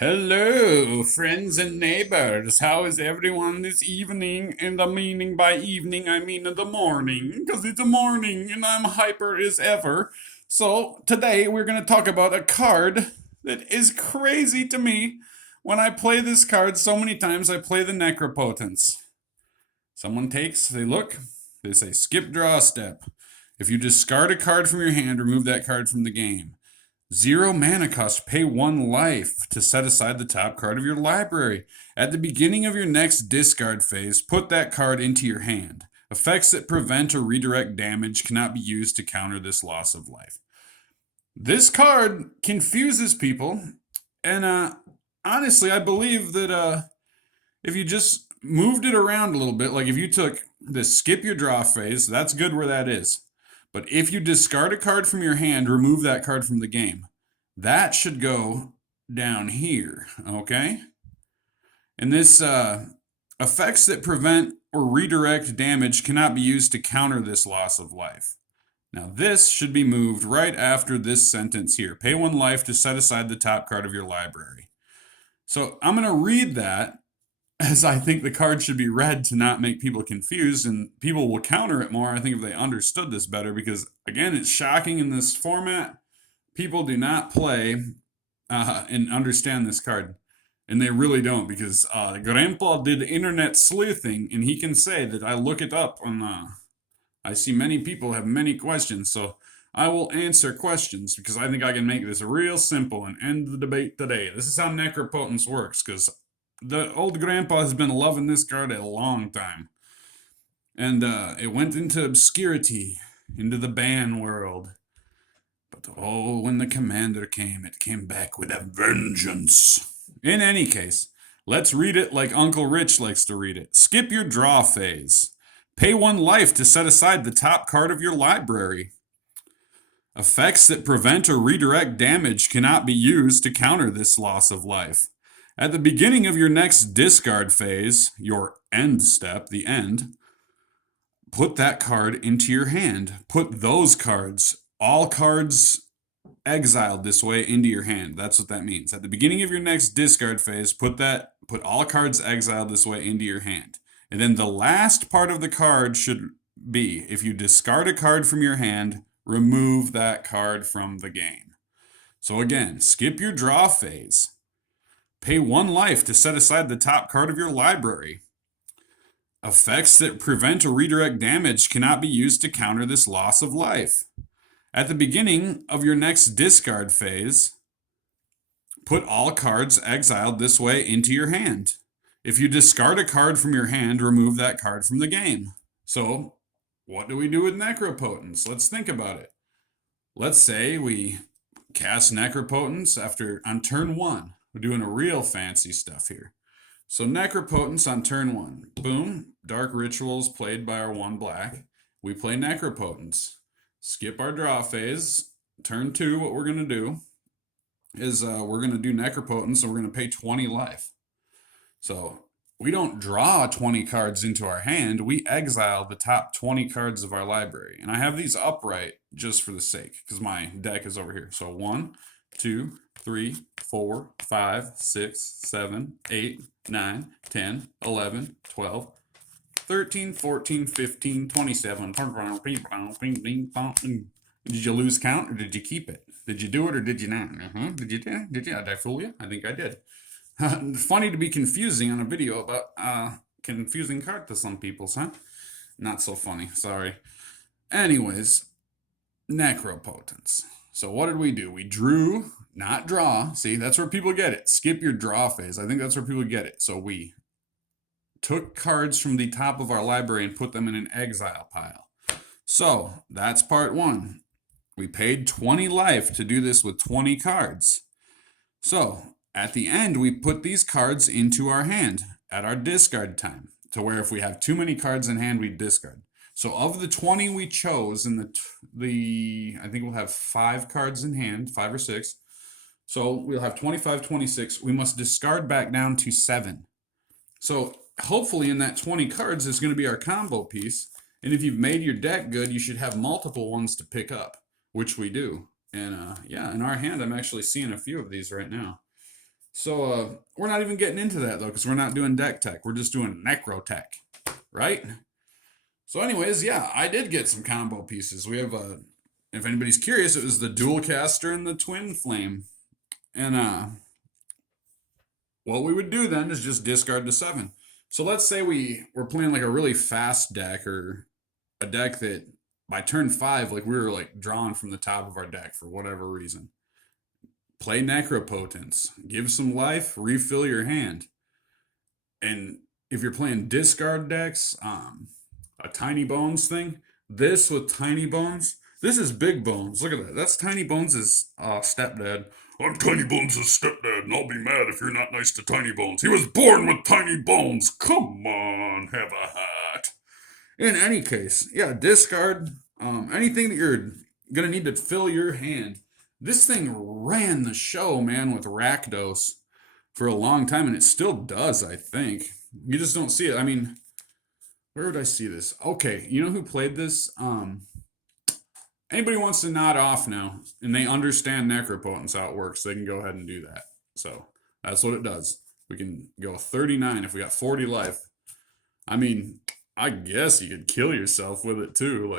Hello, friends and neighbors. How is everyone this evening? And the meaning by evening, I mean in the morning, because it's a morning and I'm hyper as ever. So, today we're going to talk about a card that is crazy to me. When I play this card so many times, I play the necropotence. Someone takes, they look, they say skip draw step. If you discard a card from your hand, remove that card from the game. 0 mana cost, pay 1 life to set aside the top card of your library. At the beginning of your next discard phase, put that card into your hand. Effects that prevent or redirect damage cannot be used to counter this loss of life. This card confuses people, and honestly, I believe that if you just moved it around a little bit, like if you took the skip your draw phase, that's good where that is. But if you discard a card from your hand, remove that card from the game. That should go down here, okay? And this effects that prevent or redirect damage cannot be used to counter this loss of life. Now this should be moved right after this sentence here. Pay 1 life to set aside the top card of your library. So I'm going to read that as I think the card should be read to not make people confused, and people will counter it more, I think, if they understood this better, because, again, it's shocking in this format. People do not play and understand this card, and they really don't, because Grandpa did internet sleuthing, and he can say that I look it up, and I see many people have many questions, so I will answer questions, because I think I can make this real simple and end the debate today. This is how necropotence works, because the old grandpa has been loving this card a long time. And it went into obscurity, into the ban world. But oh, when the commander came, it came back with a vengeance. In any case, let's read it like Uncle Rich likes to read it. Skip your draw phase. Pay 1 life to set aside the top card of your library. Effects that prevent or redirect damage cannot be used to counter this loss of life. At the beginning of your next discard phase, your end step, the end, put that card into your hand. Put those cards, all cards exiled this way, into your hand. That's what that means. At the beginning of your next discard phase, put all cards exiled this way into your hand. And then the last part of the card should be, if you discard a card from your hand, remove that card from the game. So again, skip your draw phase. Pay 1 life to set aside the top card of your library. Effects that prevent or redirect damage cannot be used to counter this loss of life. At the beginning of your next discard phase, put all cards exiled this way into your hand. If you discard a card from your hand, remove that card from the game. So, what do we do with necropotence? Let's think about it. Let's say we cast necropotence on turn 1. We're doing a real fancy stuff here. So necropotence on turn 1. Boom. Dark Rituals played by our 1 black. We play necropotence. Skip our draw phase. Turn 2, what we're going to do is we're going to do necropotence, and we're going to pay 20 life. So we don't draw 20 cards into our hand. We exile the top 20 cards of our library. And I have these upright just for the sake, because my deck is over here. So 1, 2, 3, 4, 5, 6, 7, 8, 9, 10, 11, 12, 13, 14, 15, 27. Did you lose count or did you keep it? Did you do it or did you not? Did you? Did I fool you? I think I did. Funny to be confusing on a video about confusing card to some people, huh? Not so funny, sorry. Anyways, necropotence. So what did we do? We drew, not draw. See, that's where people get it. Skip your draw phase. I think that's where people get it. So we took cards from the top of our library and put them in an exile pile. So that's part 1. We paid 20 life to do this with 20 cards. So at the end, we put these cards into our hand at our discard time, to where if we have too many cards in hand, we discard. So of the 20 we chose, and I think we'll have 5 cards in hand, 5 or 6. So we'll have 25, 26. We must discard back down to 7. So hopefully in that 20 cards is going to be our combo piece. And if you've made your deck good, you should have multiple ones to pick up, which we do. And yeah, in our hand, I'm actually seeing a few of these right now. So we're not even getting into that though, because we're not doing deck tech. We're just doing necro tech, right? So, anyways, yeah, I did get some combo pieces. We have if anybody's curious, it was the dual caster and the twin flame. And what we would do then is just discard the 7. So let's say we're playing like a really fast deck, or a deck that by turn 5, like we were like drawing from the top of our deck for whatever reason. Play necropotence, give some life, refill your hand. And if you're playing discard decks, a tiny bones thing, this with tiny bones, this is big bones. Look at that. That's Tiny Bones' stepdad. I'm Tiny Bones' stepdad, and I'll be mad if you're not nice to Tiny Bones. He was born with tiny bones. Come on, have a heart. In any case, yeah, discard anything that you're gonna need to fill your hand. This thing ran the show, man, with Rakdos for a long time, and it still does, I think. You just don't see it. I mean, where would I see this? Okay, you know who played this? Anybody wants to nod off now, and they understand necropotence, how it works, they can go ahead and do that. So that's what it does. We can go 39 if we got 40 life. I mean, I guess you could kill yourself with it too. Like,